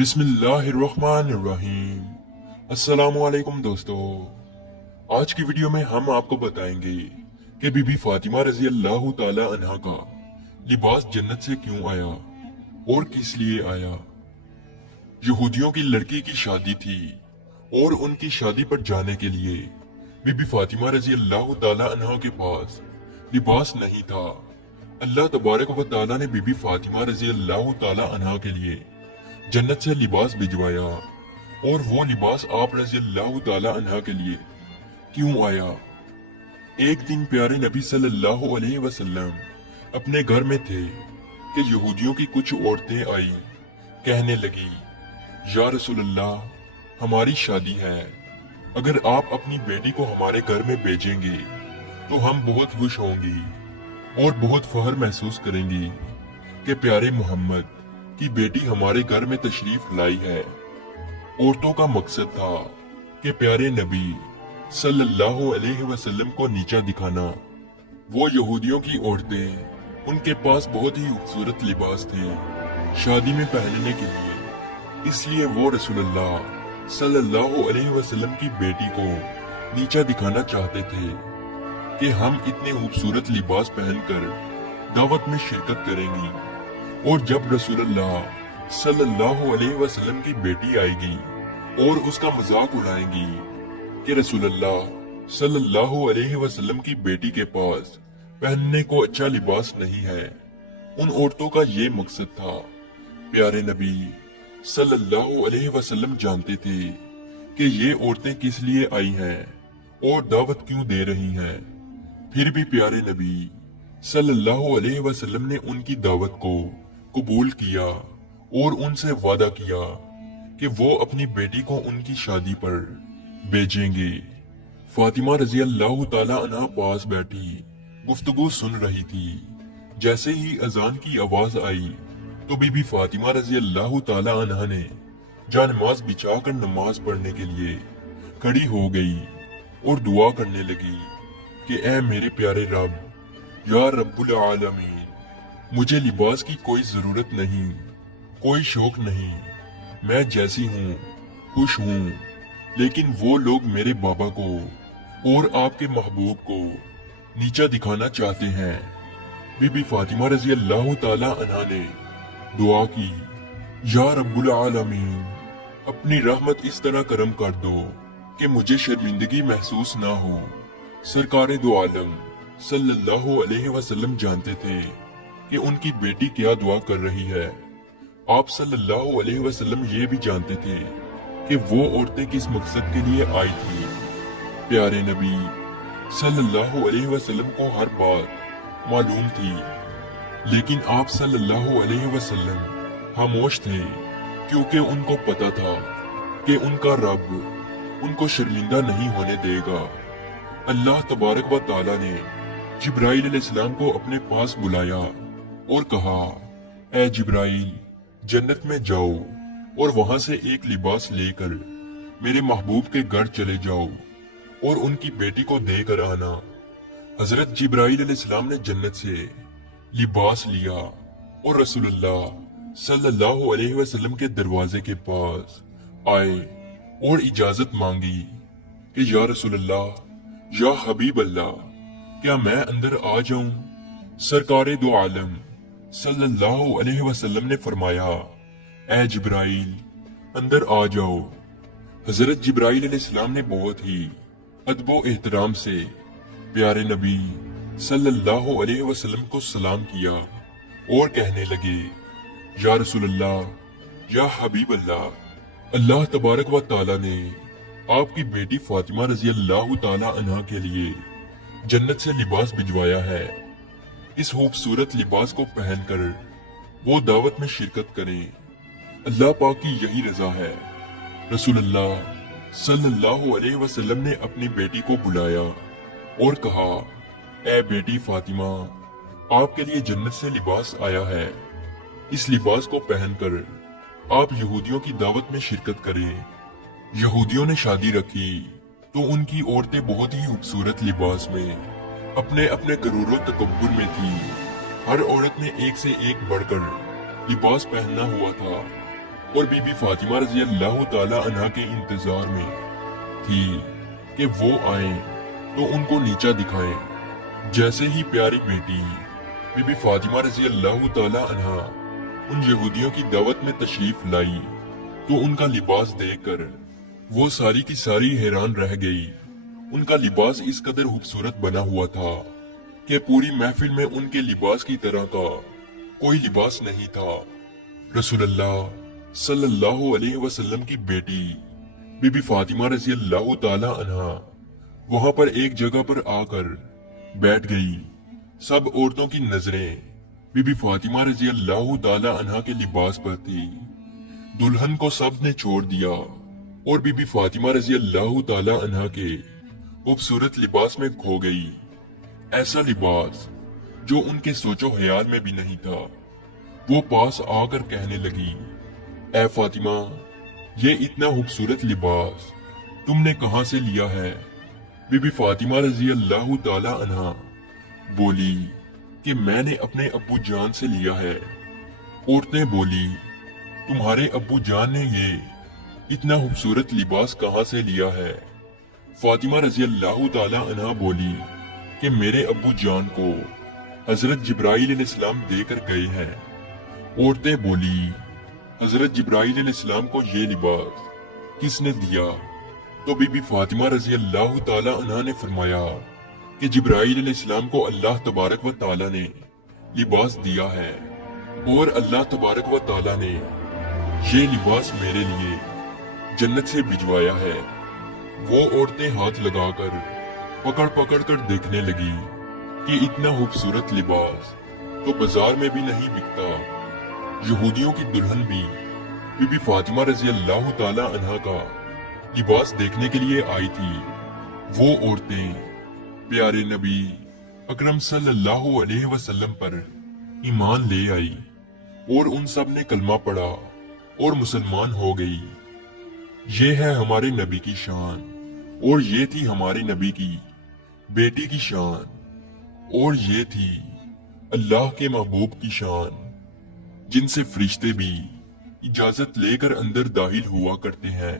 बिस्मिल्लाहिर्रहमानिर्रहीम। अस्सलामुअलैकुम दोस्तों, आज की वीडियो में हम आपको बताएंगे कि बीबी फातिमा रजी अल्लाह ताला अन्हा का लिबास जन्नत से क्यों आया और किस लिए आया। यहूदियों की लड़की की शादी थी और उनकी शादी पर जाने के लिए बीबी फातिमा रजी अल्लाह ताला अन्हा के पास लिबास नहीं था। अल्लाह तबारक व ताला ने बीबी फातिमा रजी अल्लाह ताला अन्हा के लिए जन्नत से लिबास भिजवाया और वो लिबास आप रजी अल्लाह ताला अन्हा के लिए क्यों आया। एक दिन प्यारे नबी सल्लल्लाहु अलैहि वसल्लम अपने घर में थे कि यहूदियों की कुछ औरतें आई, कहने लगी, या रसूलल्लाह, हमारी शादी है, अगर आप अपनी बेटी को हमारे घर में भेजेंगे तो हम बहुत खुश होंगी और बहुत फख्र महसूस करेंगी कि प्यारे मोहम्मद की बेटी हमारे घर में तशरीफ लाई है। औरतों का मकसद था कि प्यारे नबी सल्लल्लाहु अलैहि वसल्लम को नीचा दिखाना। वो यहूदियों की औरतें, उनके पास बहुत ही खूबसूरत लिबास थे शादी में पहनने के लिए, इसलिए वो रसूलुल्लाह सल्लल्लाहु अलैहि वसल्लम की बेटी को नीचा दिखाना चाहते थे कि हम इतने खूबसूरत लिबास पहनकर दावत में शिरकत करेंगी, और जब रसूलुल्लाह सल्लल्लाहु अलैहि वसल्लम की बेटी आएगी और उसका मजाक उड़ाएंगी कि रसूलुल्लाह सल्लल्लाहु अलैहि वसल्लम की बेटी के पास पहनने को अच्छा लिबास नहीं है। उन औरतों का ये मकसद था। प्यारे नबी सल्लल्लाहु अलैहि वसल्लम जानते थे कि ये औरतें किस लिए आई हैं और दावत क्यों दे रही हैं। फिर भी प्यारे नबी सल्लल्लाहु अलैहि वसल्लम ने उनकी दावत को कबूल किया और उनसे वादा किया कि वो अपनी बेटी को उनकी शादी पर भेजेंगे। फातिमा रजी अल्लाह ताला अन्हा पास बैठी गुफ्तगू सुन रही थी। जैसे ही अजान की आवाज आई तो बीबी फातिमा रजी अल्लाह ताला अन्हा ने जानमाज बिछाकर नमाज पढ़ने के लिए खड़ी हो गई और दुआ करने लगी कि ऐ मेरे प्यारे रब, या रब्बुल आलमीन, मुझे लिबास की कोई जरूरत नहीं, कोई शौक नहीं, मैं जैसी हूँ खुश हूँ, लेकिन वो लोग मेरे बाबा को और आपके महबूब को नीचा दिखाना चाहते हैं। बीबी फातिमा रजी अल्लाह ताला अन्हा ने दुआ की, या रब्बुल आलमीन, अपनी रहमत इस तरह करम कर दो कि मुझे शर्मिंदगी महसूस ना हो। सरकारे दो आलम सल्लल्लाहु अलैहि वसल्लम जानते थे कि उनकी बेटी क्या दुआ कर रही है। आप सल्लल्लाहु अलैहि वसल्लम ये भी जानते थे कि वो औरतें किस मकसद के लिए आई थी। प्यारे नबी सल्लल्लाहु अलैहि वसल्लम को हर बात मालूम थी, लेकिन आप सल्लल्लाहु अलैहि वसल्लम खामोश थे क्योंकि उनको पता था कि उनका रब उनको शर्मिंदा नहीं होने देगा। अल्लाह तबारक व ताला ने जिब्राइल अलैहिस्सलाम को अपने पास बुलाया और कहा, ऐ जिब्राइल, जन्नत में जाओ और वहां से एक लिबास लेकर मेरे महबूब के घर चले जाओ और उनकी बेटी को देकर आना। हजरत जिब्राइल अलैहिस्सलाम ने जन्नत से लिबास लिया और रसूलुल्लाह सल्लल्लाहु अलैहि वसल्लम के दरवाजे के पास आए और इजाजत मांगी कि या रसूलुल्लाह, या हबीब अल्लाह, क्या मैं अंदर आ जाऊं। सरकारे दो आलम सल्लल्लाहु अलैहि वसल्लम ने फरमाया, ऐ जिब्राइल, अंदर आ जाओ। हजरत जिब्राइल अलैहिस्सलाम ने बहुत ही अदबो एहतराम से प्यारे नबी सल्लल्लाहु अलैहि वसल्लम को सलाम किया और कहने लगे, या रसूलल्लाह, या हबीब अल्लाह, अल्लाह तबारक व ताला ने आपकी बेटी फातिमा रजी अल्लाह ताला अन्हा के लिए जन्नत से लिबास भिजवाया है। इस खूबसूरत लिबास को पहनकर वो दावत में शिरकत करें। अल्लाह पाक की यही रजा है। रसूलुल्लाह सल्लल्लाहु अलैहि वसल्लम ने अपनी बेटी को बुलाया और कहा, ऐ बेटी फातिमा, आपके लिए जन्नत से लिबास आया है। इस लिबास को पहनकर आप यहूदियों की दावत में शिरकत करें। यहूदियों ने शादी रखी तो उनकी औरतें बहुत ही खूबसूरत लिबास में अपने अपने गरूर तकब्बुर में थी। हर औरत ने एक से एक बढ़कर लिबास पहनना हुआ था। और बीबी फातिमा रजी अल्लाह ताला अन्हा के इंतजार में थी कि वो आए तो उनको नीचा दिखाएं। जैसे ही प्यारी बेटी बीबी फातिमा रजी अल्लाह ताला अन्हा उन यहूदियों की दावत में तशरीफ लाई तो उनका लिबास देखकर वो सारी की सारी हैरान रह गई। उनका लिबास इस कदर खूबसूरत बना हुआ था कि पूरी महफिल में उनके लिबास की तरह का कोई लिबास नहीं था। रसूलुल्लाह सल्लल्लाहु अलैहि वसल्लम की बेटी बीबी फातिमा रजी अल्लाह ताला अन्हा वहां पर एक जगह पर आकर बैठ गई। सब औरतों की नजरें बीबी फातिमा रजी अल्लाह ताला अन्हा के लिबास पर थी। दुल्हन को सब ने छोड़ दिया और बीबी फातिमा रजी अल्लाह ताला अन्हा के खूबसूरत लिबास में खो गई। ऐसा लिबास जो उनके सोचो ख्याल में भी नहीं था। वो पास आकर कहने लगी, ऐ फातिमा, ये इतना खूबसूरत लिबास तुमने कहां से लिया है? बीबी फातिमा रजी अल्लाह ताला अन्हा बोली कि मैंने अपने अब्बू जान से लिया है। औरतें बोली, तुम्हारे अब्बू जान ने ये इतना खूबसूरत लिबास कहां से लिया है? फातिमा रजी अल्लाह ताला अन्हा बोली कि मेरे अब्बू जान को हजरत जिब्राईल अलैहिस्सलाम देकर गए हैं। औरतें बोली, हजरत जिब्राईल अलैहिस्सलाम को ये लिबास किसने दिया? तो बीबी फातिमा रजी अल्लाह ताला अन्हा ने फरमाया कि जिब्राईल अलैहिस्सलाम को अल्लाह तबारक व ताला ने लिबास दिया है और अल्लाह तबारक व ताला ने ये लिबास मेरे लिए जन्नत से भिजवाया है। वो औरतें हाथ लगाकर पकड़ पकड़ कर देखने लगी कि इतना खूबसूरत लिबास तो बाजार में भी नहीं बिकता। यहूदियों की दुल्हन भी बीबी फातिमा रजी अल्लाह ताला अन्हा का लिबास देखने के लिए आई थी। वो औरतें प्यारे नबी अकरम सल्लल्लाहु अलैहि वसल्लम पर ईमान ले आई और उन सब ने कलमा पढ़ा और मुसलमान हो गई। ये है हमारे नबी की शान और ये थी हमारे नबी की बेटी की शान और ये थी अल्लाह के महबूब की शान, जिनसे फरिश्ते भी इजाजत लेकर अंदर दाखिल हुआ करते हैं।